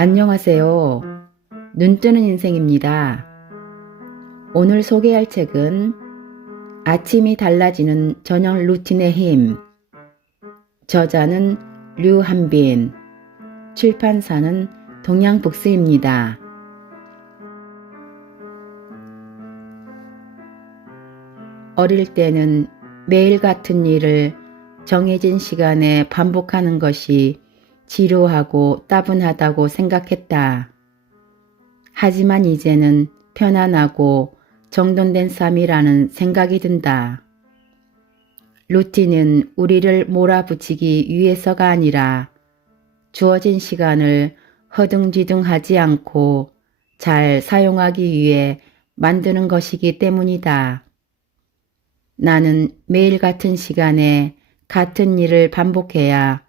안녕하세요. 눈뜨는 인생입니다. 오늘 소개할 책은 아침이 달라지는 저녁 루틴의 힘. 저자는 류한빈, 출판사는 동양북스입니다. 어릴 때는 매일 같은 일을 정해진 시간에 반복하는 것이 지루하고 따분하다고 생각했다. 하지만 이제는 편안하고 정돈된 삶이라는 생각이 든다. 루틴은 우리를 몰아붙이기 위해서가 아니라 주어진 시간을 허둥지둥하지 않고 잘 사용하기 위해 만드는 것이기 때문이다. 나는 매일 같은 시간에 같은 일을 반복해야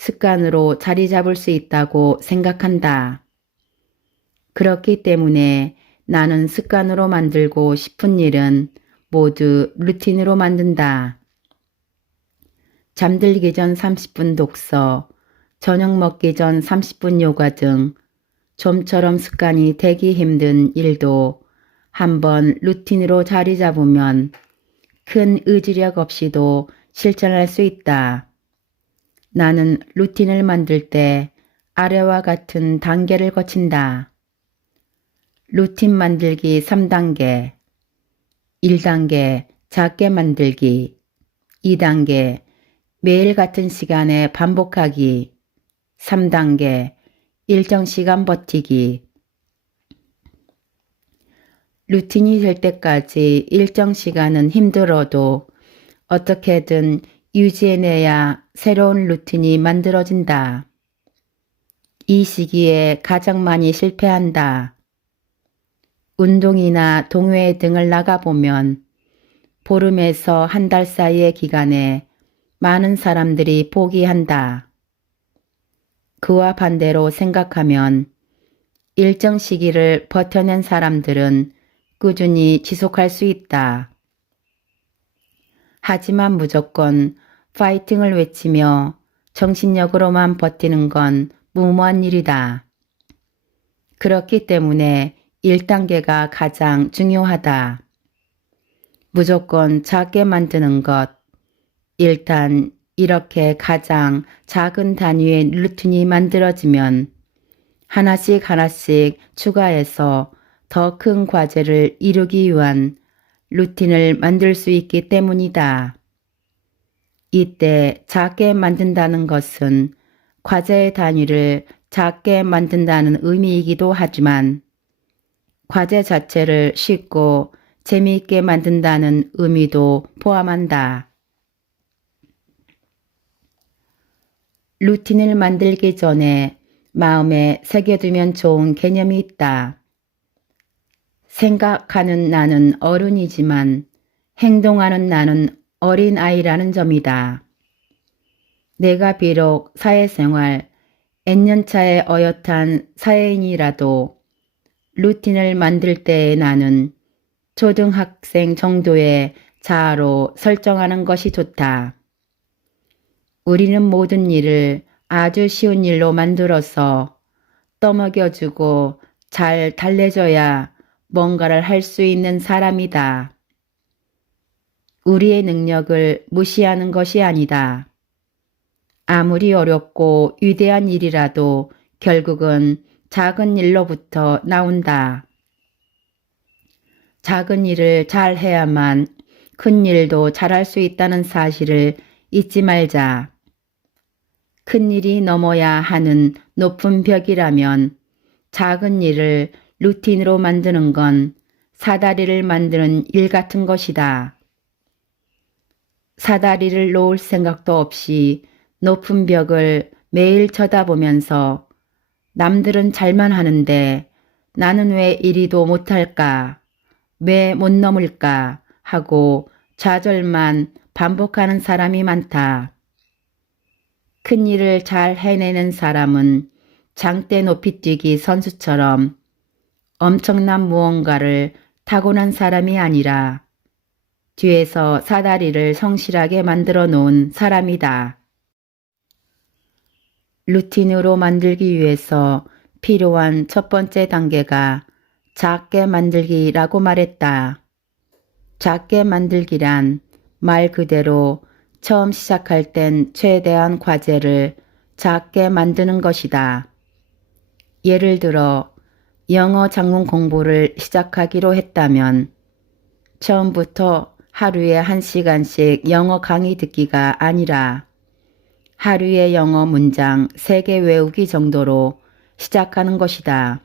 습관으로 자리 잡을 수 있다고 생각한다. 그렇기 때문에 나는 습관으로 만들고 싶은 일은 모두 루틴으로 만든다. 잠들기 전 30분 독서, 저녁 먹기 전 30분 요가 등 좀처럼 습관이 되기 힘든 일도 한번 루틴으로 자리 잡으면 큰 의지력 없이도 실천할 수 있다. 나는 루틴을 만들 때 아래와 같은 단계를 거친다. 루틴 만들기 3단계, 1단계 작게 만들기, 2단계 매일 같은 시간에 반복하기, 3단계 일정 시간 버티기. 루틴이 될 때까지 일정 시간은 힘들어도 어떻게든 유지해내야 새로운 루틴이 만들어진다. 이 시기에 가장 많이 실패한다. 운동이나 동호회 등을 나가보면 보름에서 한 달 사이의 기간에 많은 사람들이 포기한다. 그와 반대로 생각하면 일정 시기를 버텨낸 사람들은 꾸준히 지속할 수 있다. 하지만 무조건 파이팅을 외치며 정신력으로만 버티는 건 무모한 일이다. 그렇기 때문에 1단계가 가장 중요하다. 무조건 작게 만드는 것. 일단 이렇게 가장 작은 단위의 루틴이 만들어지면 하나씩 추가해서 더 큰 과제를 이루기 위한 루틴을 만들 수 있기 때문이다. 이때 작게 만든다는 것은 과제의 단위를 작게 만든다는 의미이기도 하지만 과제 자체를 쉽고 재미있게 만든다는 의미도 포함한다. 루틴을 만들기 전에 마음에 새겨두면 좋은 개념이 있다. 생각하는 나는 어른이지만 행동하는 나는 어린아이라는 점이다. 내가 비록 사회생활 N년차의 어엿한 사회인이라도 루틴을 만들 때의 나는 초등학생 정도의 자아로 설정하는 것이 좋다. 우리는 모든 일을 아주 쉬운 일로 만들어서 떠먹여주고 잘 달래줘야 뭔가를 할 수 있는 사람이다. 우리의 능력을 무시하는 것이 아니다. 아무리 어렵고 위대한 일이라도 결국은 작은 일로부터 나온다. 작은 일을 잘 해야만 큰 일도 잘할 수 있다는 사실을 잊지 말자. 큰 일이 넘어야 하는 높은 벽이라면 작은 일을 루틴으로 만드는 건 사다리를 만드는 일 같은 것이다. 사다리를 놓을 생각도 없이 높은 벽을 매일 쳐다보면서 남들은 잘만 하는데 나는 왜 이리도 못할까? 왜 못 넘을까? 하고 좌절만 반복하는 사람이 많다. 큰 일을 잘 해내는 사람은 장대 높이뛰기 선수처럼 엄청난 무언가를 타고난 사람이 아니라 뒤에서 사다리를 성실하게 만들어 놓은 사람이다. 루틴으로 만들기 위해서 필요한 첫 번째 단계가 작게 만들기라고 말했다. 작게 만들기란 말 그대로 처음 시작할 땐 최대한 과제를 작게 만드는 것이다. 예를 들어 영어 작문 공부를 시작하기로 했다면 처음부터 하루에 1시간씩 영어 강의 듣기가 아니라 하루에 영어 문장 3개 외우기 정도로 시작하는 것이다.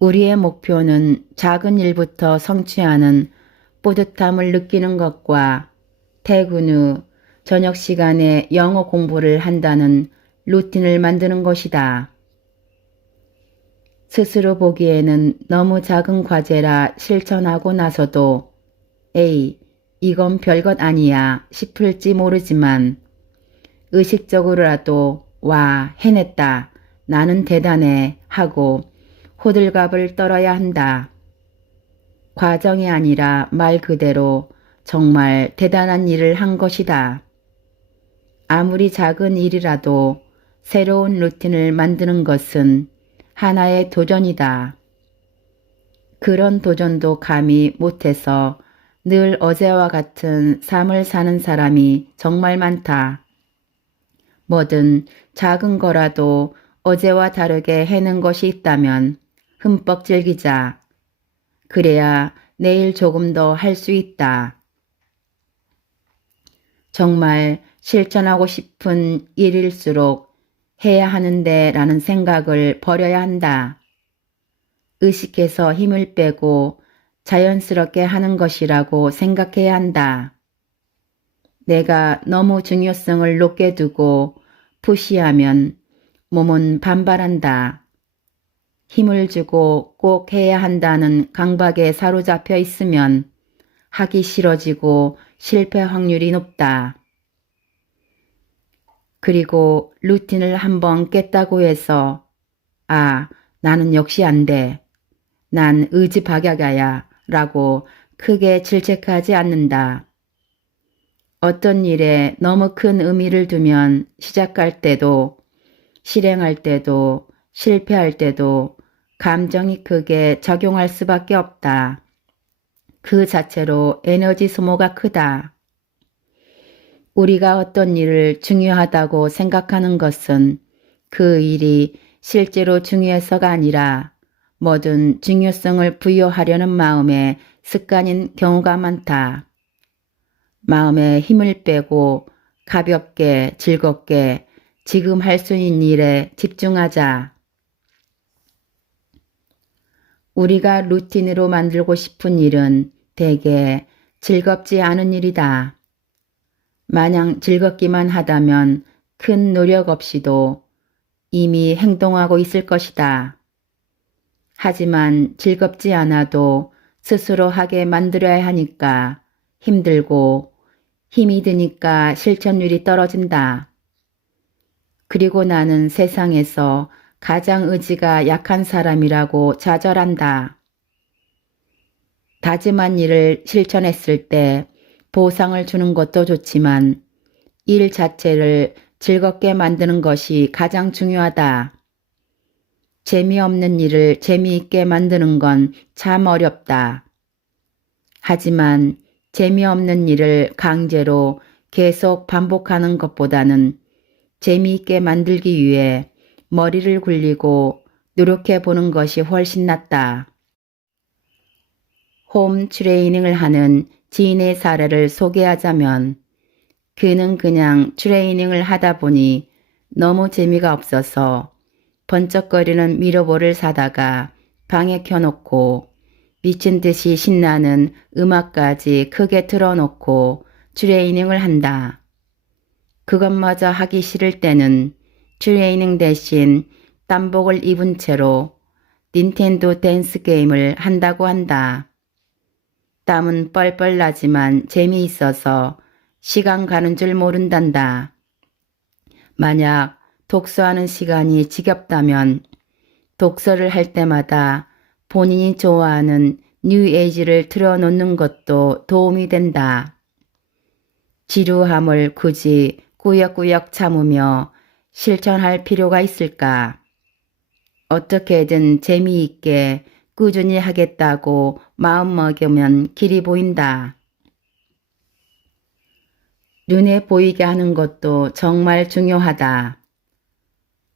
우리의 목표는 작은 일부터 성취하는 뿌듯함을 느끼는 것과 퇴근 후 저녁 시간에 영어 공부를 한다는 루틴을 만드는 것이다. 스스로 보기에는 너무 작은 과제라 실천하고 나서도 에이, 이건 별것 아니야 싶을지 모르지만 의식적으로라도 와, 해냈다. 나는 대단해 하고 호들갑을 떨어야 한다. 과정이 아니라 말 그대로 정말 대단한 일을 한 것이다. 아무리 작은 일이라도 새로운 루틴을 만드는 것은 하나의 도전이다. 그런 도전도 감히 못해서 늘 어제와 같은 삶을 사는 사람이 정말 많다. 뭐든 작은 거라도 어제와 다르게 해낸 것이 있다면 흠뻑 즐기자. 그래야 내일 조금 더 할 수 있다. 정말 실천하고 싶은 일일수록 해야 하는데 라는 생각을 버려야 한다. 의식해서 힘을 빼고 자연스럽게 하는 것이라고 생각해야 한다. 내가 너무 중요성을 높게 두고 푸시하면 몸은 반발한다. 힘을 주고 꼭 해야 한다는 강박에 사로잡혀 있으면 하기 싫어지고 실패 확률이 높다. 그리고 루틴을 한번 깼다고 해서 아, 나는 역시 안 돼. 난 의지박약이야 라고 크게 질책하지 않는다. 어떤 일에 너무 큰 의미를 두면 시작할 때도 실행할 때도 실패할 때도 감정이 크게 작용할 수밖에 없다. 그 자체로 에너지 소모가 크다. 우리가 어떤 일을 중요하다고 생각하는 것은 그 일이 실제로 중요해서가 아니라 뭐든 중요성을 부여하려는 마음의 습관인 경우가 많다. 마음에 힘을 빼고 가볍게 즐겁게 지금 할 수 있는 일에 집중하자. 우리가 루틴으로 만들고 싶은 일은 대개 즐겁지 않은 일이다. 마냥 즐겁기만 하다면 큰 노력 없이도 이미 행동하고 있을 것이다. 하지만 즐겁지 않아도 스스로 하게 만들어야 하니까 힘들고 힘이 드니까 실천율이 떨어진다. 그리고 나는 세상에서 가장 의지가 약한 사람이라고 좌절한다. 다짐한 일을 실천했을 때 보상을 주는 것도 좋지만 일 자체를 즐겁게 만드는 것이 가장 중요하다. 재미없는 일을 재미있게 만드는 건 참 어렵다. 하지만 재미없는 일을 강제로 계속 반복하는 것보다는 재미있게 만들기 위해 머리를 굴리고 노력해 보는 것이 훨씬 낫다. 홈 트레이닝을 하는 지인의 사례를 소개하자면 그는 그냥 트레이닝을 하다 보니 너무 재미가 없어서 번쩍거리는 미러볼을 사다가 방에 켜놓고 미친 듯이 신나는 음악까지 크게 틀어놓고 트레이닝을 한다. 그것마저 하기 싫을 때는 트레이닝 대신 땀복을 입은 채로 닌텐도 댄스 게임을 한다고 한다. 땀은 뻘뻘 나지만 재미있어서 시간 가는 줄 모른단다. 만약 독서하는 시간이 지겹다면 독서를 할 때마다 본인이 좋아하는 뉴에이지를 틀어놓는 것도 도움이 된다. 지루함을 굳이 꾸역꾸역 참으며 실천할 필요가 있을까? 어떻게든 재미있게 꾸준히 하겠다고 마음먹으면 길이 보인다. 눈에 보이게 하는 것도 정말 중요하다.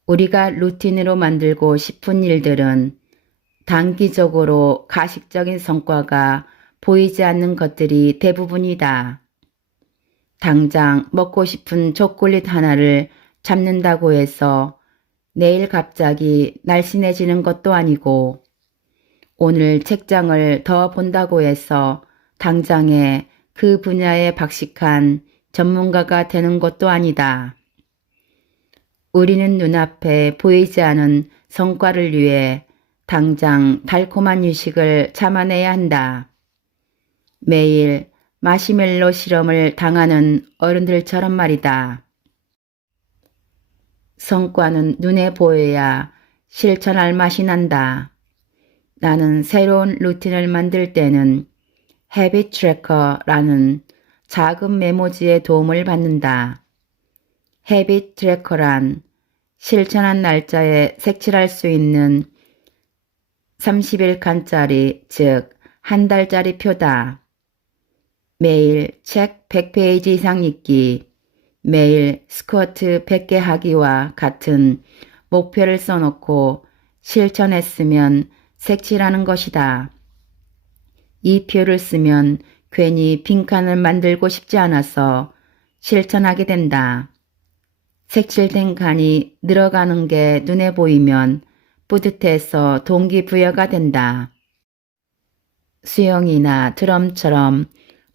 우리가 루틴으로 만들고 싶은 일들은 단기적으로 가식적인 성과가 보이지 않는 것들이 대부분이다. 당장 먹고 싶은 초콜릿 하나를 잡는다고 해서 내일 갑자기 날씬해지는 것도 아니고 오늘 책장을 더 본다고 해서 당장에 그 분야에 박식한 전문가가 되는 것도 아니다. 우리는 눈앞에 보이지 않은 성과를 위해 당장 달콤한 유식을 참아내야 한다. 매일 마시멜로 실험을 당하는 어른들처럼 말이다. 성과는 눈에 보여야 실천할 맛이 난다. 나는 새로운 루틴을 만들 때는 헤빗 트래커라는 작은 메모지의 도움을 받는다. 헤빗 트래커란 실천한 날짜에 색칠할 수 있는 30일 칸짜리, 즉 한 달짜리 표다. 매일 책 100페이지 이상 읽기, 매일 스쿼트 100개 하기와 같은 목표를 써놓고 실천했으면 색칠하는 것이다. 이 표를 쓰면 괜히 빈칸을 만들고 싶지 않아서 실천하게 된다. 색칠된 칸이 늘어가는 게 눈에 보이면 뿌듯해서 동기부여가 된다. 수영이나 드럼처럼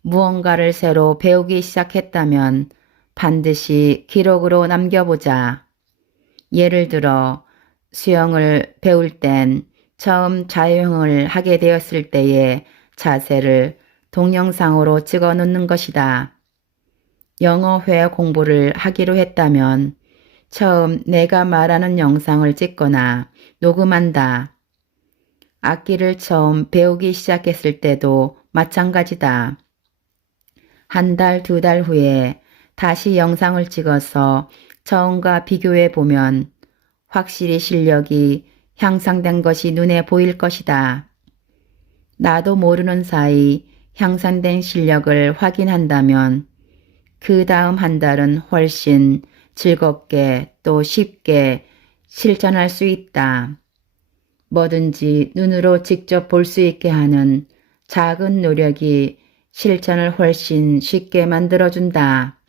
무언가를 새로 배우기 시작했다면 반드시 기록으로 남겨보자. 예를 들어 수영을 배울 땐 처음 자유형을 하게 되었을 때의 자세를 동영상으로 찍어 놓는 것이다. 영어 회화 공부를 하기로 했다면 처음 내가 말하는 영상을 찍거나 녹음한다. 악기를 처음 배우기 시작했을 때도 마찬가지다. 한 달, 두 달 후에 다시 영상을 찍어서 처음과 비교해 보면 확실히 실력이 향상된 것이 눈에 보일 것이다. 나도 모르는 사이 향상된 실력을 확인한다면 그 다음 한 달은 훨씬 즐겁게 또 쉽게 실천할 수 있다. 뭐든지 눈으로 직접 볼 수 있게 하는 작은 노력이 실천을 훨씬 쉽게 만들어준다.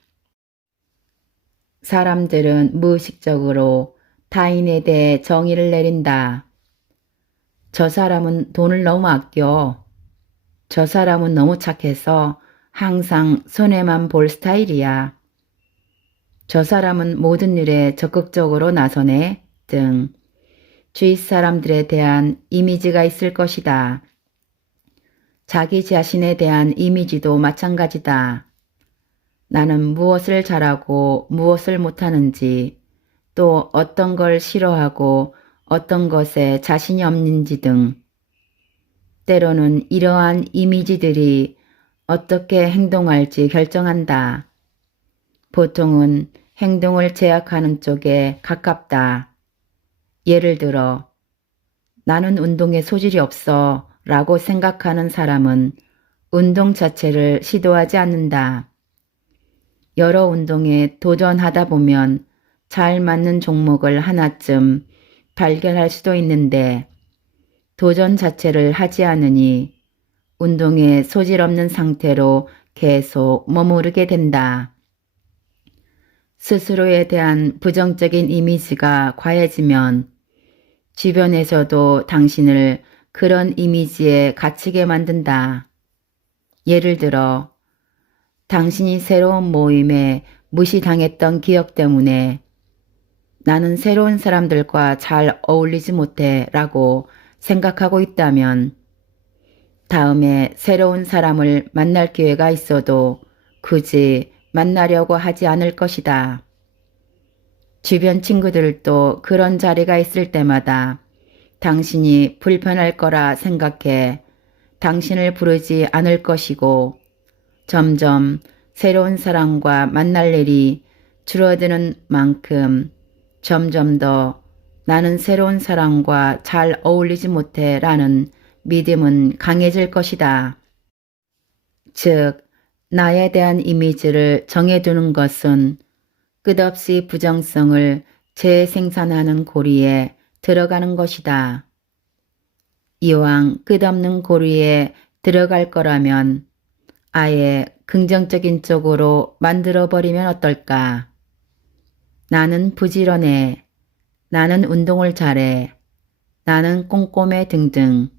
사람들은 무의식적으로 타인에 대해 정의를 내린다. 저 사람은 돈을 너무 아껴. 저 사람은 너무 착해서 항상 손해만 볼 스타일이야. 저 사람은 모든 일에 적극적으로 나서네 등 주위 사람들에 대한 이미지가 있을 것이다. 자기 자신에 대한 이미지도 마찬가지다. 나는 무엇을 잘하고 무엇을 못하는지, 또 어떤 걸 싫어하고 어떤 것에 자신이 없는지 등 때로는 이러한 이미지들이 어떻게 행동할지 결정한다. 보통은 행동을 제약하는 쪽에 가깝다. 예를 들어 나는 운동에 소질이 없어 라고 생각하는 사람은 운동 자체를 시도하지 않는다. 여러 운동에 도전하다 보면 잘 맞는 종목을 하나쯤 발견할 수도 있는데 도전 자체를 하지 않으니 운동에 소질 없는 상태로 계속 머무르게 된다. 스스로에 대한 부정적인 이미지가 과해지면 주변에서도 당신을 그런 이미지에 갇히게 만든다. 예를 들어 당신이 새로운 모임에 무시당했던 기억 때문에 나는 새로운 사람들과 잘 어울리지 못해 라고 생각하고 있다면 다음에 새로운 사람을 만날 기회가 있어도 굳이 만나려고 하지 않을 것이다. 주변 친구들도 그런 자리가 있을 때마다 당신이 불편할 거라 생각해 당신을 부르지 않을 것이고 점점 새로운 사람과 만날 일이 줄어드는 만큼 점점 더 나는 새로운 사람과 잘 어울리지 못해 라는 믿음은 강해질 것이다. 즉, 나에 대한 이미지를 정해두는 것은 끝없이 부정성을 재생산하는 고리에 들어가는 것이다. 이왕 끝없는 고리에 들어갈 거라면 아예 긍정적인 쪽으로 만들어버리면 어떨까? 나는 부지런해. 나는 운동을 잘해. 나는 꼼꼼해 등등.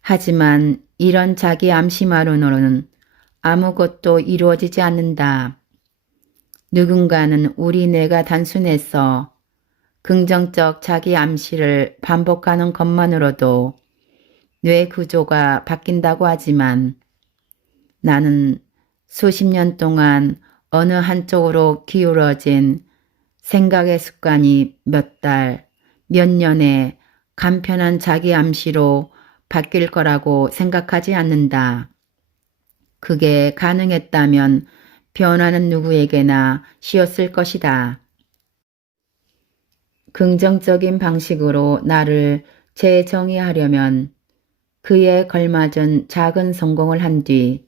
하지만 이런 자기 암시만으로는 아무것도 이루어지지 않는다. 누군가는 우리 뇌가 단순해서 긍정적 자기 암시를 반복하는 것만으로도 뇌 구조가 바뀐다고 하지만 나는 수십 년 동안 어느 한쪽으로 기울어진 생각의 습관이 몇 달, 몇 년에 간편한 자기 암시로 바뀔 거라고 생각하지 않는다. 그게 가능했다면 변화는 누구에게나 쉬웠을 것이다. 긍정적인 방식으로 나를 재정의하려면 그에 걸맞은 작은 성공을 한 뒤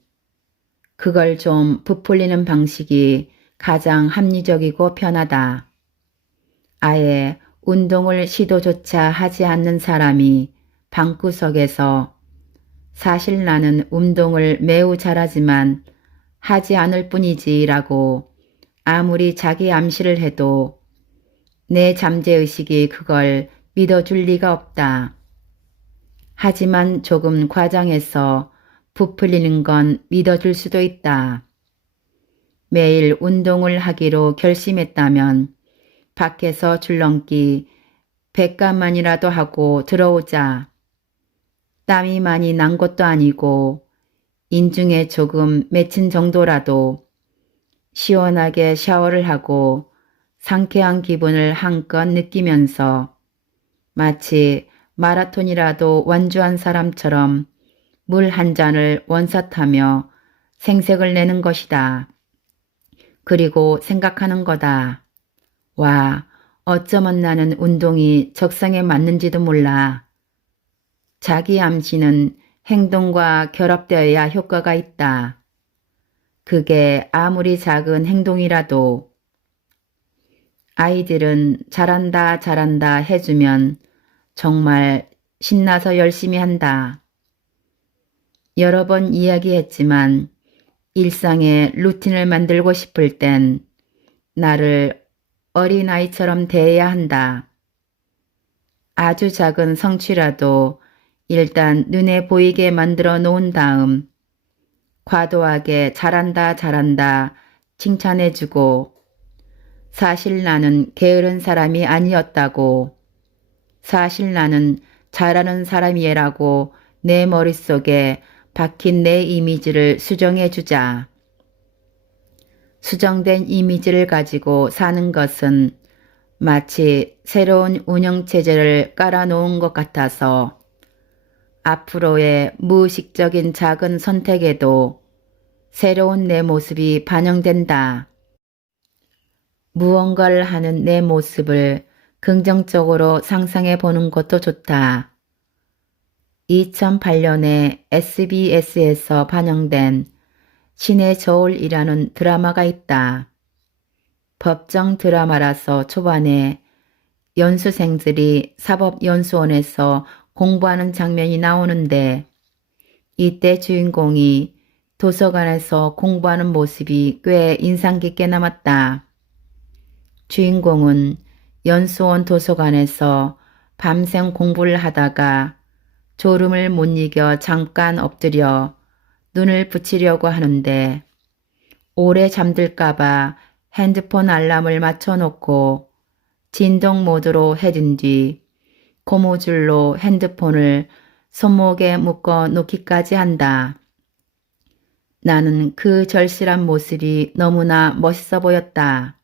그걸 좀 부풀리는 방식이 가장 합리적이고 편하다. 아예 운동을 시도조차 하지 않는 사람이 방구석에서 사실 나는 운동을 매우 잘하지만 하지 않을 뿐이지 라고 아무리 자기 암시를 해도 내 잠재의식이 그걸 믿어줄 리가 없다. 하지만 조금 과장해서 부풀리는 건 믿어줄 수도 있다. 매일 운동을 하기로 결심했다면 밖에서 줄넘기 100간만이라도 하고 들어오자. 땀이 많이 난 것도 아니고 인중에 조금 맺힌 정도라도 시원하게 샤워를 하고 상쾌한 기분을 한껏 느끼면서 마치 마라톤이라도 완주한 사람처럼 물 한 잔을 원샷하며 생색을 내는 것이다. 그리고 생각하는 거다. 와, 어쩌면 나는 운동이 적성에 맞는지도 몰라. 자기 암시는 행동과 결합되어야 효과가 있다. 그게 아무리 작은 행동이라도 아이들은 잘한다 잘한다 해주면 정말 신나서 열심히 한다. 여러 번 이야기했지만 일상의 루틴을 만들고 싶을 땐 나를 어린아이처럼 대해야 한다. 아주 작은 성취라도 일단 눈에 보이게 만들어 놓은 다음 과도하게 잘한다 잘한다 칭찬해주고 사실 나는 게으른 사람이 아니었다고 사실 나는 잘하는 사람이라고 내 머릿속에 박힌 내 이미지를 수정해주자. 수정된 이미지를 가지고 사는 것은 마치 새로운 운영체제를 깔아놓은 것 같아서 앞으로의 무의식적인 작은 선택에도 새로운 내 모습이 반영된다. 무언가를 하는 내 모습을 긍정적으로 상상해 보는 것도 좋다. 2008년에 SBS에서 반영된 신의 저울이라는 드라마가 있다. 법정 드라마라서 초반에 연수생들이 사법연수원에서 공부하는 장면이 나오는데 이때 주인공이 도서관에서 공부하는 모습이 꽤 인상 깊게 남았다. 주인공은 연수원 도서관에서 밤샘 공부를 하다가 졸음을 못 이겨 잠깐 엎드려 눈을 붙이려고 하는데 오래 잠들까봐 핸드폰 알람을 맞춰놓고 진동 모드로 해둔 뒤 고무줄로 핸드폰을 손목에 묶어 놓기까지 한다. 나는 그 절실한 모습이 너무나 멋있어 보였다.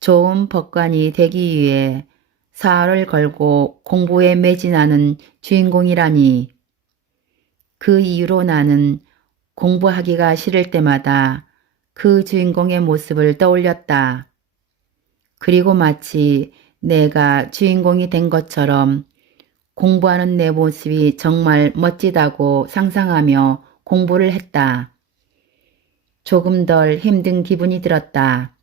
좋은 법관이 되기 위해 사활을 걸고 공부에 매진하는 주인공이라니. 그 이유로 나는 공부하기가 싫을 때마다 그 주인공의 모습을 떠올렸다. 그리고 마치 내가 주인공이 된 것처럼 공부하는 내 모습이 정말 멋지다고 상상하며 공부를 했다. 조금 덜 힘든 기분이 들었다.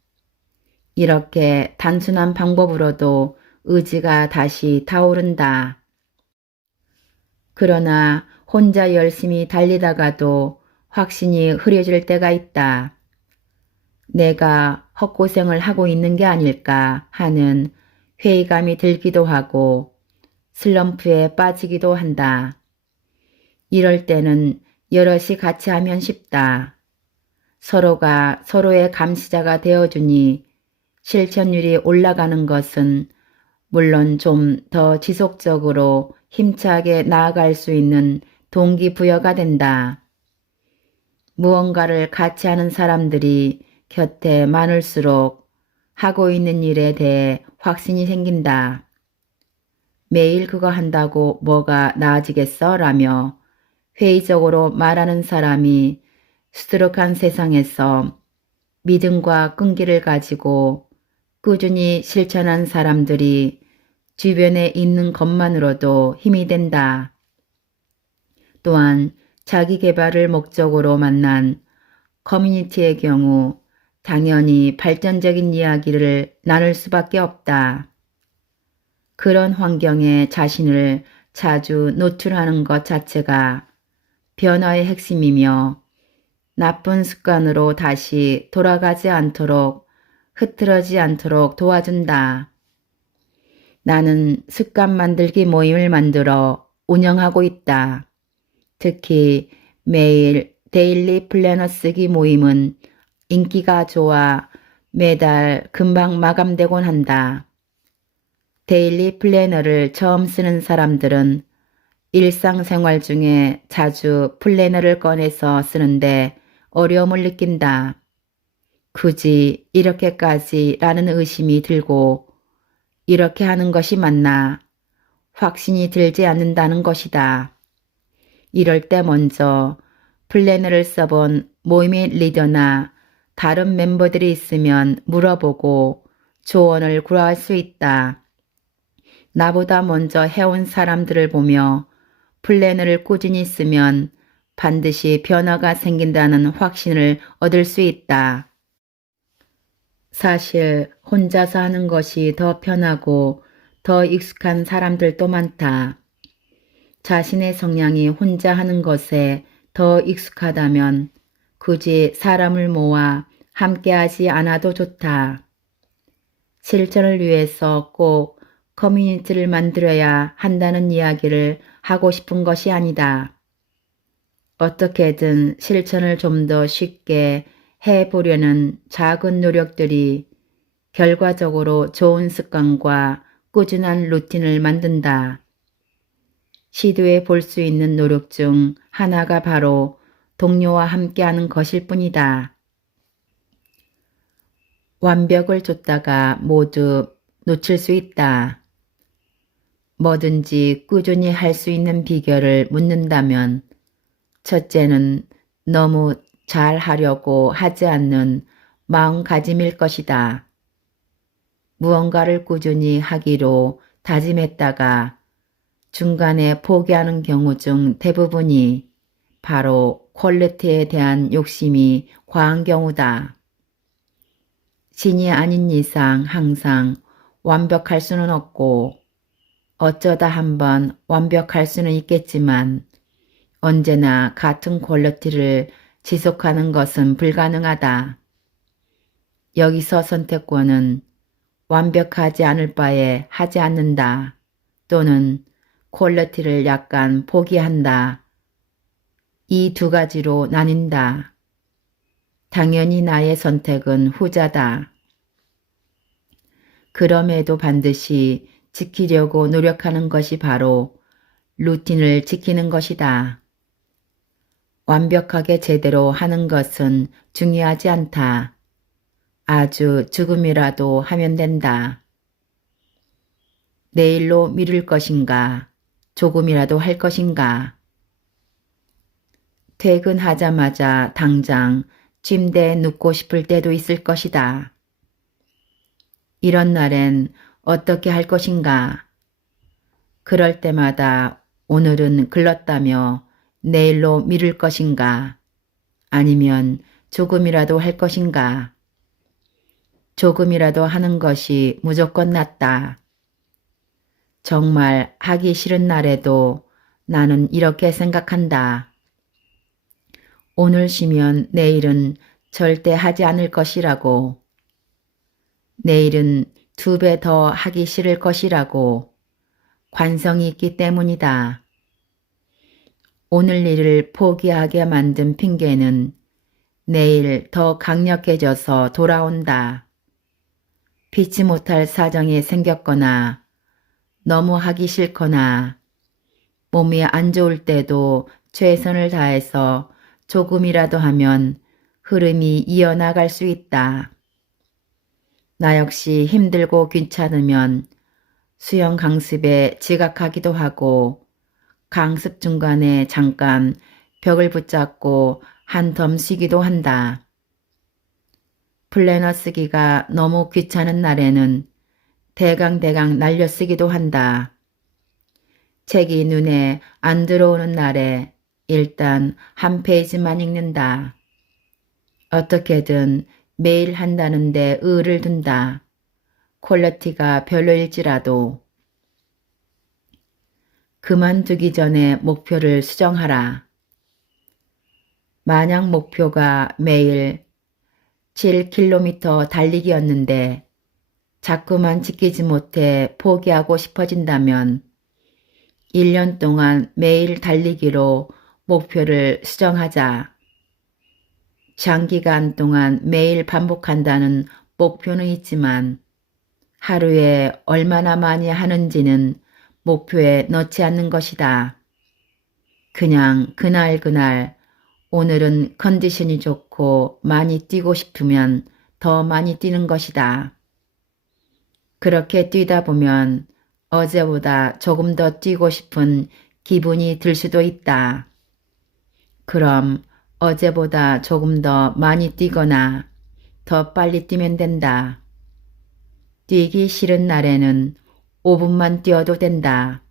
이렇게 단순한 방법으로도 의지가 다시 타오른다. 그러나 혼자 열심히 달리다가도 확신이 흐려질 때가 있다. 내가 헛고생을 하고 있는 게 아닐까 하는 회의감이 들기도 하고 슬럼프에 빠지기도 한다. 이럴 때는 여럿이 같이 하면 쉽다. 서로가 서로의 감시자가 되어주니 실천율이 올라가는 것은 물론 좀 더 지속적으로 힘차게 나아갈 수 있는 동기부여가 된다. 무언가를 같이 하는 사람들이 곁에 많을수록 하고 있는 일에 대해 확신이 생긴다. 매일 그거 한다고 뭐가 나아지겠어? 라며 회의적으로 말하는 사람이 수두룩한 세상에서 믿음과 끈기를 가지고 꾸준히 실천한 사람들이 주변에 있는 것만으로도 힘이 된다. 또한 자기 개발을 목적으로 만난 커뮤니티의 경우 당연히 발전적인 이야기를 나눌 수밖에 없다. 그런 환경에 자신을 자주 노출하는 것 자체가 변화의 핵심이며 나쁜 습관으로 다시 돌아가지 않도록 흐트러지지 않도록 도와준다. 나는 습관 만들기 모임을 만들어 운영하고 있다. 특히 매일 데일리 플래너 쓰기 모임은 인기가 좋아 매달 금방 마감되곤 한다. 데일리 플래너를 처음 쓰는 사람들은 일상생활 중에 자주 플래너를 꺼내서 쓰는데 어려움을 느낀다. 굳이 이렇게까지 라는 의심이 들고 이렇게 하는 것이 맞나 확신이 들지 않는다는 것이다. 이럴 때 먼저 플래너를 써본 모임의 리더나 다른 멤버들이 있으면 물어보고 조언을 구할 수 있다. 나보다 먼저 해온 사람들을 보며 플래너를 꾸준히 쓰면 반드시 변화가 생긴다는 확신을 얻을 수 있다. 사실 혼자서 하는 것이 더 편하고 더 익숙한 사람들도 많다. 자신의 성향이 혼자 하는 것에 더 익숙하다면 굳이 사람을 모아 함께하지 않아도 좋다. 실천을 위해서 꼭 커뮤니티를 만들어야 한다는 이야기를 하고 싶은 것이 아니다. 어떻게든 실천을 좀 더 쉽게 해보려는 작은 노력들이 결과적으로 좋은 습관과 꾸준한 루틴을 만든다. 시도해 볼 수 있는 노력 중 하나가 바로 동료와 함께하는 것일 뿐이다. 완벽을 쫓다가 모두 놓칠 수 있다. 뭐든지 꾸준히 할 수 있는 비결을 묻는다면 첫째는 너무 잘 하려고 하지 않는 마음가짐일 것이다. 무언가를 꾸준히 하기로 다짐했다가 중간에 포기하는 경우 중 대부분이 바로 퀄리티에 대한 욕심이 과한 경우다. 신이 아닌 이상 항상 완벽할 수는 없고 어쩌다 한번 완벽할 수는 있겠지만 언제나 같은 퀄리티를 지속하는 것은 불가능하다. 여기서 선택권은 완벽하지 않을 바에 하지 않는다 또는 퀄리티를 약간 포기한다. 이 두 가지로 나뉜다. 당연히 나의 선택은 후자다. 그럼에도 반드시 지키려고 노력하는 것이 바로 루틴을 지키는 것이다. 완벽하게 제대로 하는 것은 중요하지 않다. 아주 조금이라도 하면 된다. 내일로 미룰 것인가? 조금이라도 할 것인가? 퇴근하자마자 당장 침대에 눕고 싶을 때도 있을 것이다. 이런 날엔 어떻게 할 것인가? 그럴 때마다 오늘은 글렀다며 내일로 미룰 것인가? 아니면 조금이라도 할 것인가? 조금이라도 하는 것이 무조건 낫다. 정말 하기 싫은 날에도 나는 이렇게 생각한다. 오늘 쉬면 내일은 절대 하지 않을 것이라고. 내일은 2배 더 하기 싫을 것이라고. 관성이 있기 때문이다. 오늘 일을 포기하게 만든 핑계는 내일 더 강력해져서 돌아온다. 피치 못할 사정이 생겼거나 너무 하기 싫거나 몸이 안 좋을 때도 최선을 다해서 조금이라도 하면 흐름이 이어나갈 수 있다. 나 역시 힘들고 귀찮으면 수영 강습에 지각하기도 하고 강습 중간에 잠깐 벽을 붙잡고 한텀 쉬기도 한다. 플래너 쓰기가 너무 귀찮은 날에는 대강대강 날려 쓰기도 한다. 책이 눈에 안 들어오는 날에 일단 한 페이지만 읽는다. 어떻게든 매일 한다는데 의의를 둔다. 퀄리티가 별로일지라도. 그만두기 전에 목표를 수정하라. 만약 목표가 매일 7km 달리기였는데 자꾸만 지키지 못해 포기하고 싶어진다면 1년 동안 매일 달리기로 목표를 수정하자. 장기간 동안 매일 반복한다는 목표는 있지만 하루에 얼마나 많이 하는지는 목표에 넣지 않는 것이다. 그냥 그날 오늘은 컨디션이 좋고 많이 뛰고 싶으면 더 많이 뛰는 것이다. 그렇게 뛰다 보면 어제보다 조금 더 뛰고 싶은 기분이 들 수도 있다. 그럼 어제보다 조금 더 많이 뛰거나 더 빨리 뛰면 된다. 뛰기 싫은 날에는 5분만 뛰어도 된다.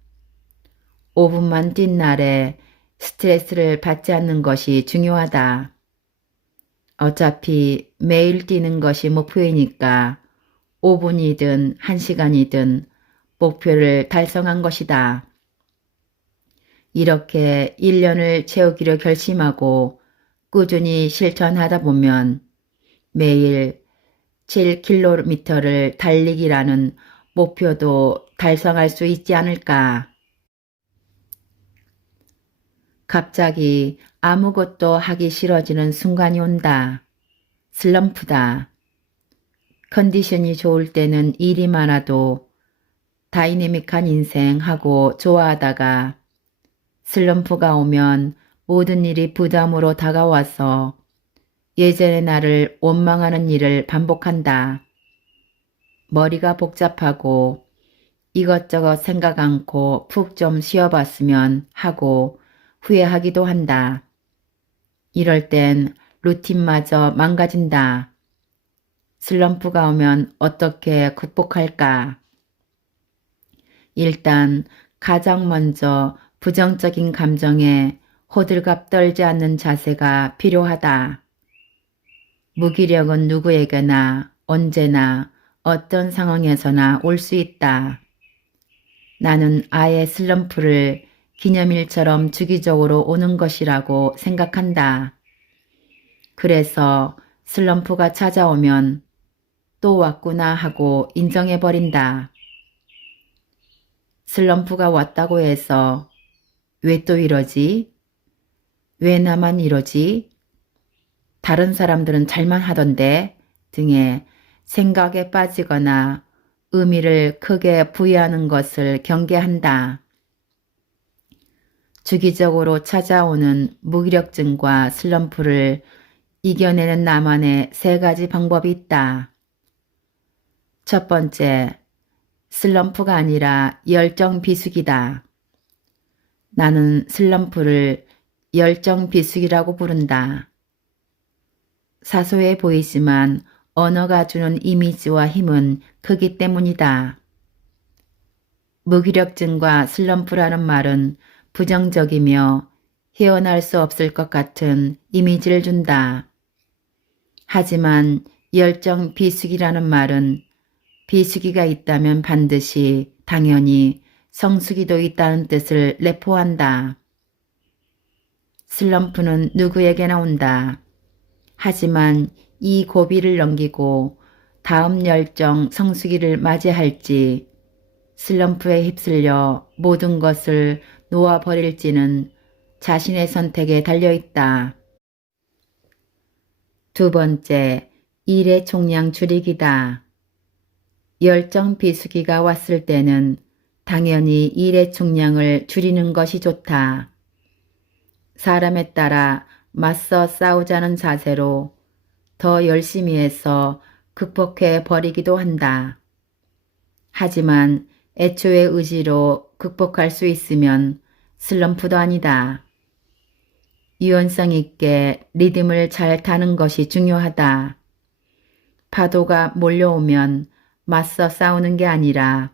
5분만 뛴 날에 스트레스를 받지 않는 것이 중요하다. 어차피 매일 뛰는 것이 목표이니까 5분이든 1시간이든 목표를 달성한 것이다. 이렇게 1년을 채우기로 결심하고 꾸준히 실천하다 보면 매일 7km를 달리기라는 목표도 달성할 수 있지 않을까. 갑자기 아무것도 하기 싫어지는 순간이 온다. 슬럼프다. 컨디션이 좋을 때는 일이 많아도 다이내믹한 인생 하고 좋아하다가 슬럼프가 오면 모든 일이 부담으로 다가와서 예전의 나를 원망하는 일을 반복한다. 머리가 복잡하고 이것저것 생각 않고 푹 좀 쉬어봤으면 하고 후회하기도 한다. 이럴 땐 루틴마저 망가진다. 슬럼프가 오면 어떻게 극복할까? 일단 가장 먼저 부정적인 감정에 호들갑 떨지 않는 자세가 필요하다. 무기력은 누구에게나 언제나 어떤 상황에서나 올 수 있다. 나는 아예 슬럼프를 기념일처럼 주기적으로 오는 것이라고 생각한다. 그래서 슬럼프가 찾아오면 또 왔구나 하고 인정해버린다. 슬럼프가 왔다고 해서 왜 또 이러지? 왜 나만 이러지? 다른 사람들은 잘만 하던데 등의 생각에 빠지거나 의미를 크게 부여하는 것을 경계한다. 주기적으로 찾아오는 무기력증과 슬럼프를 이겨내는 나만의 3가지 방법이 있다. 첫 번째, 슬럼프가 아니라 열정 비수기다. 나는 슬럼프를 열정 비수기라고 부른다. 사소해 보이지만 언어가 주는 이미지와 힘은 크기 때문이다. 무기력증과 슬럼프라는 말은 부정적이며 헤어날 수 없을 것 같은 이미지를 준다. 하지만 열정 비수기라는 말은 비수기가 있다면 반드시 당연히 성수기도 있다는 뜻을 내포한다. 슬럼프는 누구에게나 온다. 하지만 이 고비를 넘기고 다음 열정 성수기를 맞이할지 슬럼프에 휩쓸려 모든 것을 놓아버릴지는 자신의 선택에 달려있다. 두 번째, 일의 총량 줄이기다. 열정 비수기가 왔을 때는 당연히 일의 총량을 줄이는 것이 좋다. 사람에 따라 맞서 싸우자는 자세로 더 열심히 해서 극복해 버리기도 한다. 하지만 애초의 의지로 극복할 수 있으면 슬럼프도 아니다. 유연성 있게 리듬을 잘 타는 것이 중요하다. 파도가 몰려오면 맞서 싸우는 게 아니라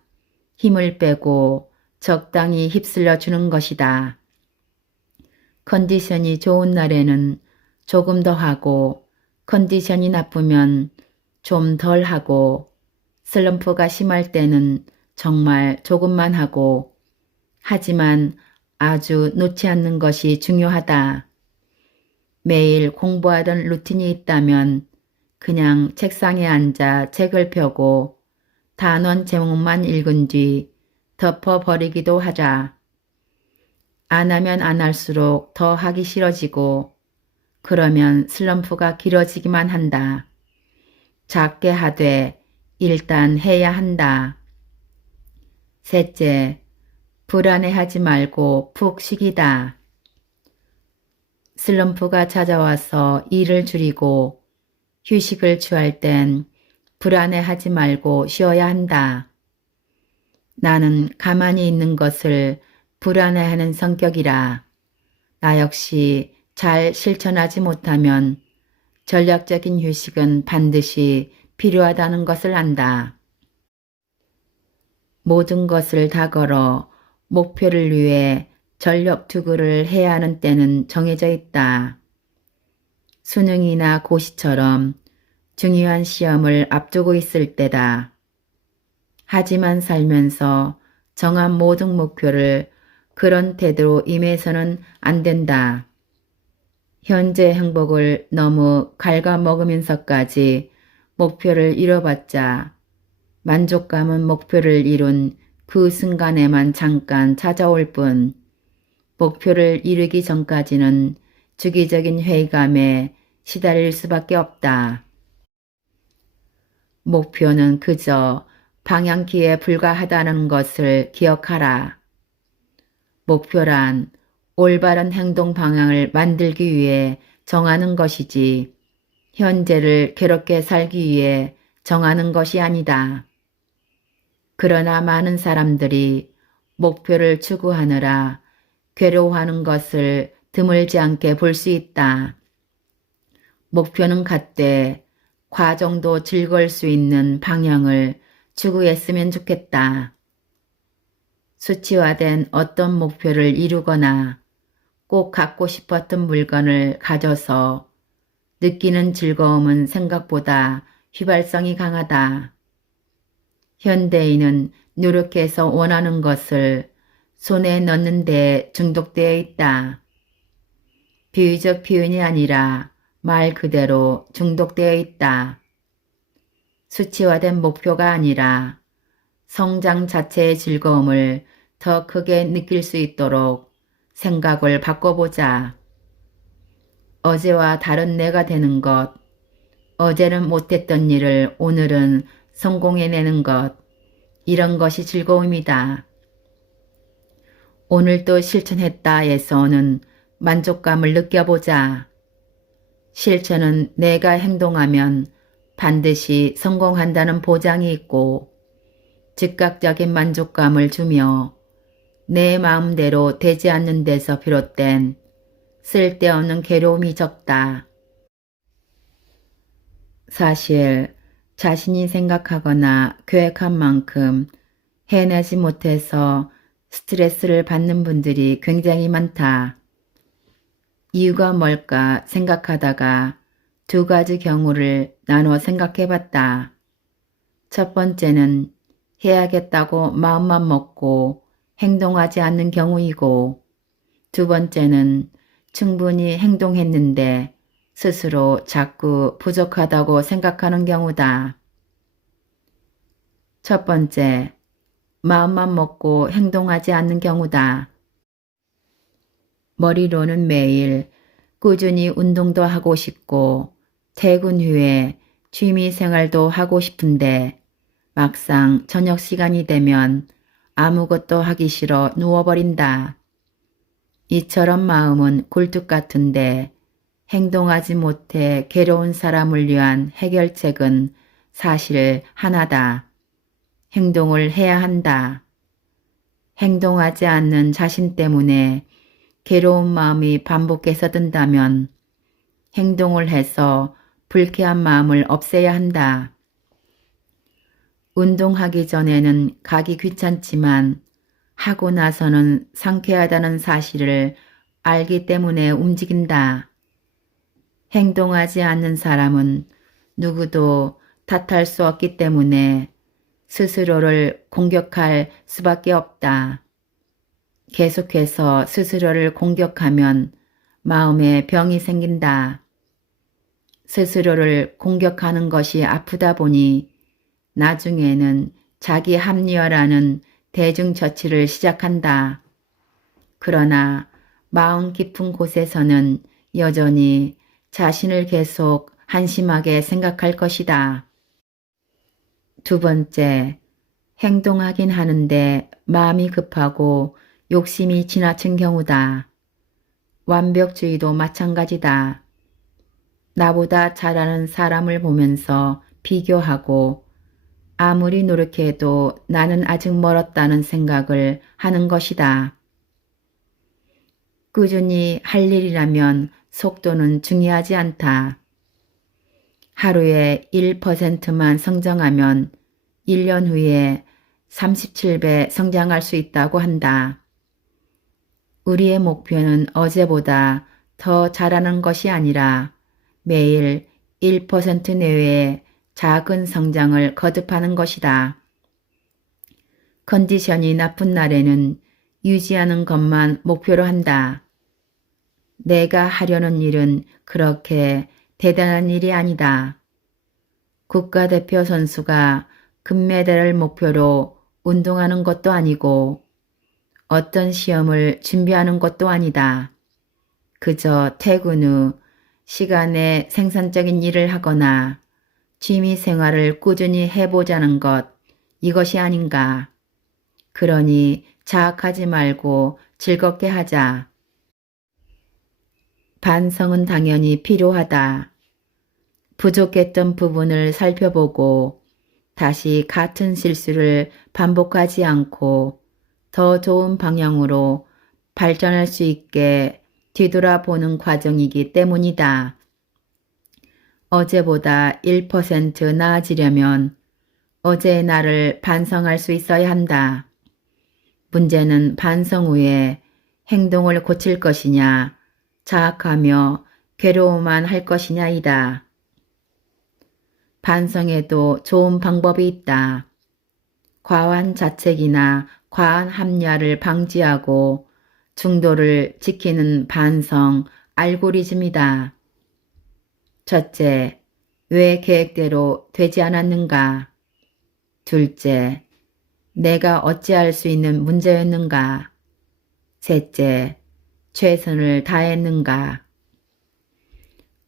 힘을 빼고 적당히 휩쓸려 주는 것이다. 컨디션이 좋은 날에는 조금 더 하고 컨디션이 나쁘면 좀 덜 하고 슬럼프가 심할 때는 정말 조금만 하고 하지만 아주 놓지 않는 것이 중요하다. 매일 공부하던 루틴이 있다면 그냥 책상에 앉아 책을 펴고 단원 제목만 읽은 뒤 덮어버리기도 하자. 안 하면 안 할수록 더 하기 싫어지고 그러면 슬럼프가 길어지기만 한다. 작게 하되 일단 해야 한다. 셋째, 불안해하지 말고 푹 쉬기다. 슬럼프가 찾아와서 일을 줄이고 휴식을 취할 땐 불안해하지 말고 쉬어야 한다. 나는 가만히 있는 것을 불안해하는 성격이라 나 역시 잘 실천하지 못하면 전략적인 휴식은 반드시 필요하다는 것을 안다. 모든 것을 다 걸어 목표를 위해 전력 투구를 해야 하는 때는 정해져 있다. 수능이나 고시처럼 중요한 시험을 앞두고 있을 때다. 하지만 살면서 정한 모든 목표를 그런 태도로 임해서는 안 된다. 현재 행복을 너무 갉아먹으면서까지 목표를 이뤄봤자 만족감은 목표를 이룬 그 순간에만 잠깐 찾아올 뿐 목표를 이루기 전까지는 주기적인 회의감에 시달릴 수밖에 없다. 목표는 그저 방향키에 불과하다는 것을 기억하라. 목표란 올바른 행동 방향을 만들기 위해 정하는 것이지 현재를 괴롭게 살기 위해 정하는 것이 아니다. 그러나 많은 사람들이 목표를 추구하느라 괴로워하는 것을 드물지 않게 볼 수 있다. 목표는 같되 과정도 즐거울 수 있는 방향을 추구했으면 좋겠다. 수치화된 어떤 목표를 이루거나 꼭 갖고 싶었던 물건을 가져서 느끼는 즐거움은 생각보다 휘발성이 강하다. 현대인은 노력해서 원하는 것을 손에 넣는 데 중독되어 있다. 비유적 표현이 아니라 말 그대로 중독되어 있다. 수치화된 목표가 아니라 성장 자체의 즐거움을 더 크게 느낄 수 있도록 생각을 바꿔보자. 어제와 다른 내가 되는 것, 어제는 못했던 일을 오늘은 성공해내는 것, 이런 것이 즐거움이다. 오늘도 실천했다에서 오는 만족감을 느껴보자. 실천은 내가 행동하면 반드시 성공한다는 보장이 있고 즉각적인 만족감을 주며 내 마음대로 되지 않는 데서 비롯된 쓸데없는 괴로움이 적다. 사실 자신이 생각하거나 계획한 만큼 해내지 못해서 스트레스를 받는 분들이 굉장히 많다. 이유가 뭘까 생각하다가 두 가지 경우를 나눠 생각해 봤다. 첫 번째는 해야겠다고 마음만 먹고 행동하지 않는 경우이고, 두 번째는 충분히 행동했는데 스스로 자꾸 부족하다고 생각하는 경우다. 첫 번째, 마음만 먹고 행동하지 않는 경우다. 머리로는 매일 꾸준히 운동도 하고 싶고 퇴근 후에 취미 생활도 하고 싶은데 막상 저녁 시간이 되면 아무것도 하기 싫어 누워버린다. 이처럼 마음은 굴뚝 같은데 행동하지 못해 괴로운 사람을 위한 해결책은 사실 하나다. 행동을 해야 한다. 행동하지 않는 자신 때문에 괴로운 마음이 반복해서 든다면 행동을 해서 불쾌한 마음을 없애야 한다. 운동하기 전에는 가기 귀찮지만 하고 나서는 상쾌하다는 사실을 알기 때문에 움직인다. 행동하지 않는 사람은 누구도 탓할 수 없기 때문에 스스로를 공격할 수밖에 없다. 계속해서 스스로를 공격하면 마음에 병이 생긴다. 스스로를 공격하는 것이 아프다 보니 나중에는 자기 합리화라는 대중처치를 시작한다. 그러나 마음 깊은 곳에서는 여전히 자신을 계속 한심하게 생각할 것이다. 두 번째, 행동하긴 하는데 마음이 급하고 욕심이 지나친 경우다. 완벽주의도 마찬가지다. 나보다 잘하는 사람을 보면서 비교하고 아무리 노력해도 나는 아직 멀었다는 생각을 하는 것이다. 꾸준히 할 일이라면 속도는 중요하지 않다. 하루에 1%만 성장하면 1년 후에 37배 성장할 수 있다고 한다. 우리의 목표는 어제보다 더 잘하는 것이 아니라 매일 1% 내외의 작은 성장을 거듭하는 것이다. 컨디션이 나쁜 날에는 유지하는 것만 목표로 한다. 내가 하려는 일은 그렇게 대단한 일이 아니다. 국가대표 선수가 금메달을 목표로 운동하는 것도 아니고 어떤 시험을 준비하는 것도 아니다. 그저 퇴근 후 시간에 생산적인 일을 하거나 취미 생활을 꾸준히 해보자는 것, 이것이 아닌가. 그러니 자학하지 말고 즐겁게 하자. 반성은 당연히 필요하다. 부족했던 부분을 살펴보고 다시 같은 실수를 반복하지 않고 더 좋은 방향으로 발전할 수 있게 뒤돌아보는 과정이기 때문이다. 어제보다 1% 나아지려면 어제의 나를 반성할 수 있어야 한다. 문제는 반성 후에 행동을 고칠 것이냐, 자학하며 괴로워만 할 것이냐이다. 반성에도 좋은 방법이 있다. 과한 자책이나 과한 합리화를 방지하고 중도를 지키는 반성 알고리즘이다. 첫째, 왜 계획대로 되지 않았는가? 둘째, 내가 어찌할 수 있는 문제였는가? 셋째, 최선을 다했는가?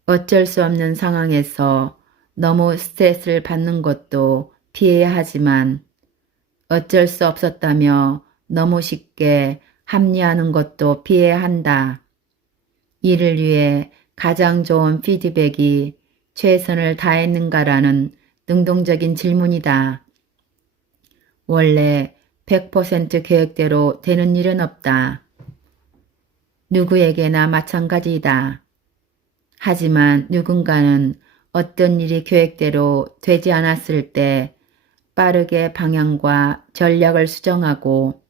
어쩔 수 없는 상황에서 너무 스트레스를 받는 것도 피해야 하지만 어쩔 수 없었다며 너무 쉽게 합리화하는 것도 피해야 한다. 이를 위해 가장 좋은 피드백이 최선을 다했는가라는 능동적인 질문이다. 원래 100% 계획대로 되는 일은 없다. 누구에게나 마찬가지이다. 하지만 누군가는 어떤 일이 계획대로 되지 않았을 때 빠르게 방향과 전략을 수정하고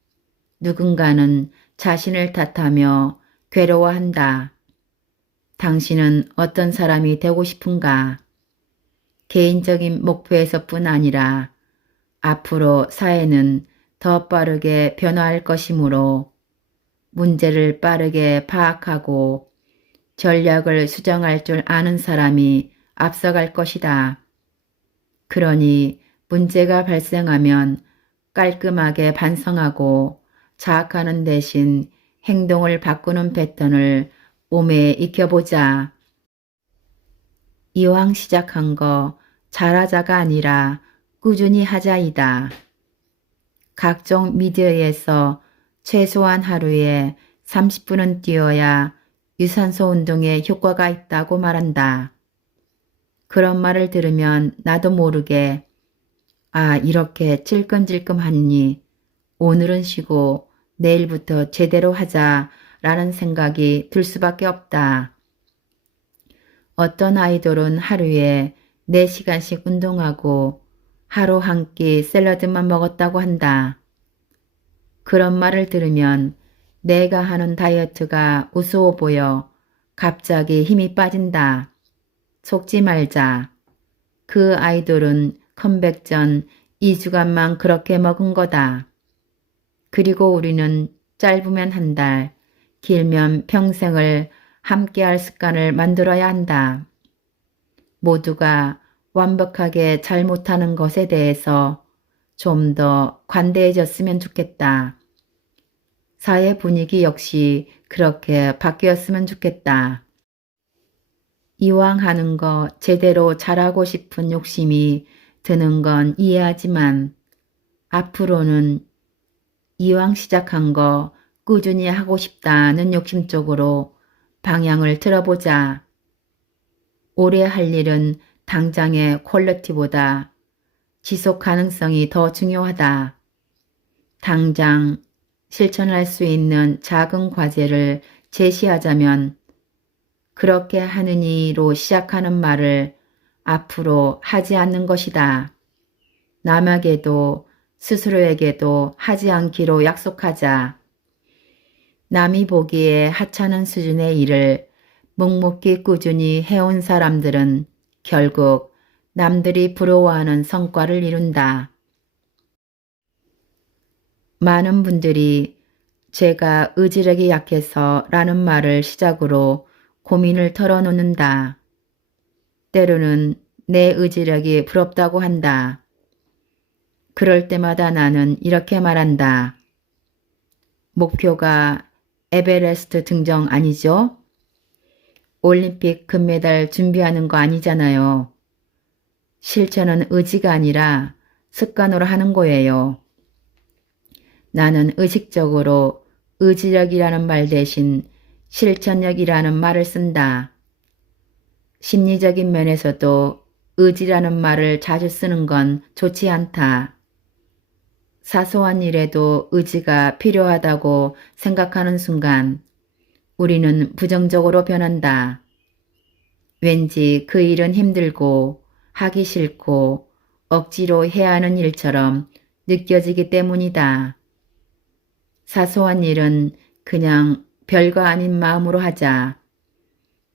누군가는 자신을 탓하며 괴로워한다. 당신은 어떤 사람이 되고 싶은가? 개인적인 목표에서뿐 아니라 앞으로 사회는 더 빠르게 변화할 것이므로 문제를 빠르게 파악하고 전략을 수정할 줄 아는 사람이 앞서갈 것이다. 그러니 문제가 발생하면 깔끔하게 반성하고 자학하는 대신 행동을 바꾸는 패턴을 몸에 익혀보자. 이왕 시작한 거 잘하자가 아니라 꾸준히 하자이다. 각종 미디어에서 최소한 하루에 30분은 뛰어야 유산소 운동에 효과가 있다고 말한다. 그런 말을 들으면 나도 모르게 이렇게 찔끔찔끔하니 오늘은 쉬고 내일부터 제대로 하자라는 생각이 들 수밖에 없다. 어떤 아이돌은 하루에 4시간씩 운동하고 하루 한 끼 샐러드만 먹었다고 한다. 그런 말을 들으면 내가 하는 다이어트가 우스워 보여 갑자기 힘이 빠진다. 속지 말자. 그 아이돌은 컴백 전 2주간만 그렇게 먹은 거다. 그리고 우리는 짧으면 한 달, 길면 평생을 함께할 습관을 만들어야 한다. 모두가 완벽하게 잘 못하는 것에 대해서 좀 더 관대해졌으면 좋겠다. 사회 분위기 역시 그렇게 바뀌었으면 좋겠다. 이왕 하는 거 제대로 잘하고 싶은 욕심이 드는 건 이해하지만 앞으로는 이왕 시작한 거 꾸준히 하고 싶다는 욕심 쪽으로 방향을 틀어보자. 오래 할 일은 당장의 퀄리티보다 지속 가능성이 더 중요하다. 당장 실천할 수 있는 작은 과제를 제시하자면 그렇게 하느니로 시작하는 말을 앞으로 하지 않는 것이다. 남에게도 스스로에게도 하지 않기로 약속하자. 남이 보기에 하찮은 수준의 일을 묵묵히 꾸준히 해온 사람들은 결국 남들이 부러워하는 성과를 이룬다. 많은 분들이 제가 의지력이 약해서 라는 말을 시작으로 고민을 털어놓는다. 때로는 내 의지력이 부럽다고 한다. 그럴 때마다 나는 이렇게 말한다. 목표가 에베레스트 등정 아니죠? 올림픽 금메달 준비하는 거 아니잖아요. 실천은 의지가 아니라 습관으로 하는 거예요. 나는 의식적으로 의지력이라는 말 대신 실천력이라는 말을 쓴다. 심리적인 면에서도 의지라는 말을 자주 쓰는 건 좋지 않다. 사소한 일에도 의지가 필요하다고 생각하는 순간 우리는 부정적으로 변한다. 왠지 그 일은 힘들고 하기 싫고 억지로 해야 하는 일처럼 느껴지기 때문이다. 사소한 일은 그냥 별거 아닌 마음으로 하자.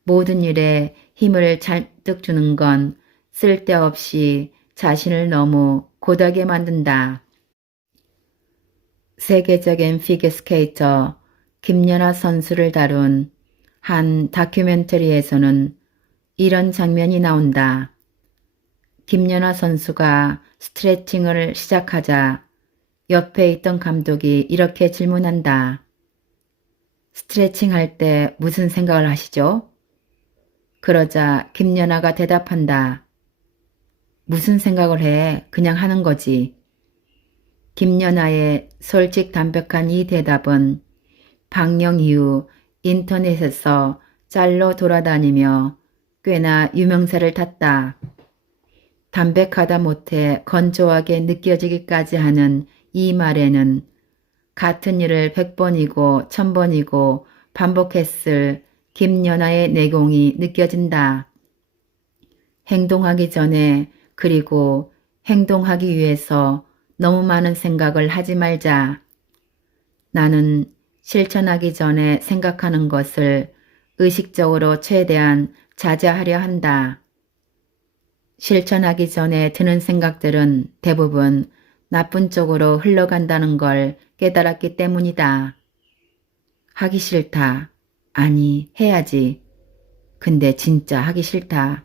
모든 일에 힘을 잔뜩 주는 건 쓸데없이 자신을 너무 고되게 만든다. 세계적인 피겨스케이터 김연아 선수를 다룬 한 다큐멘터리에서는 이런 장면이 나온다. 김연아 선수가 스트레칭을 시작하자 옆에 있던 감독이 이렇게 질문한다. 스트레칭 할 때 무슨 생각을 하시죠? 그러자 김연아가 대답한다. 무슨 생각을 해? 그냥 하는 거지. 김연아의 솔직 담백한 이 대답은 방영 이후 인터넷에서 짤로 돌아다니며 꽤나 유명세를 탔다. 담백하다 못해 건조하게 느껴지기까지 하는 이 말에는 같은 일을 100번이고 1000번이고 반복했을 김연아의 내공이 느껴진다. 행동하기 전에 그리고 행동하기 위해서 너무 많은 생각을 하지 말자. 나는 실천하기 전에 생각하는 것을 의식적으로 최대한 자제하려 한다. 실천하기 전에 드는 생각들은 대부분 나쁜 쪽으로 흘러간다는 걸 깨달았기 때문이다. 하기 싫다. 아니, 해야지. 근데 진짜 하기 싫다.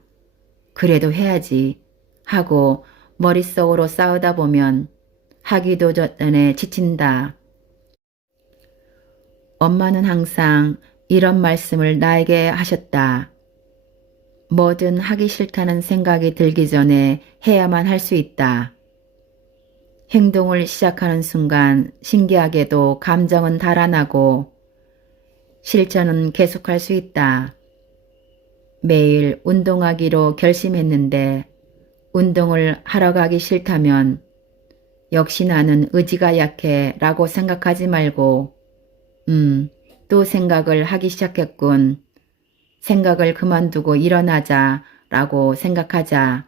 그래도 해야지. 하고 머릿속으로 싸우다 보면 하기도 전에 지친다. 엄마는 항상 이런 말씀을 나에게 하셨다. 뭐든 하기 싫다는 생각이 들기 전에 해야만 할 수 있다. 행동을 시작하는 순간 신기하게도 감정은 달아나고 실천은 계속할 수 있다. 매일 운동하기로 결심했는데 운동을 하러 가기 싫다면 역시 나는 의지가 약해 라고 생각하지 말고 또 생각을 하기 시작했군. 생각을 그만두고 일어나자 라고 생각하자.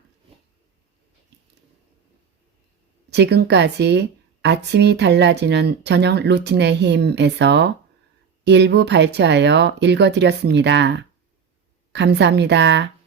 지금까지 아침이 달라지는 저녁 루틴의 힘에서 일부 발췌하여 읽어드렸습니다. 감사합니다.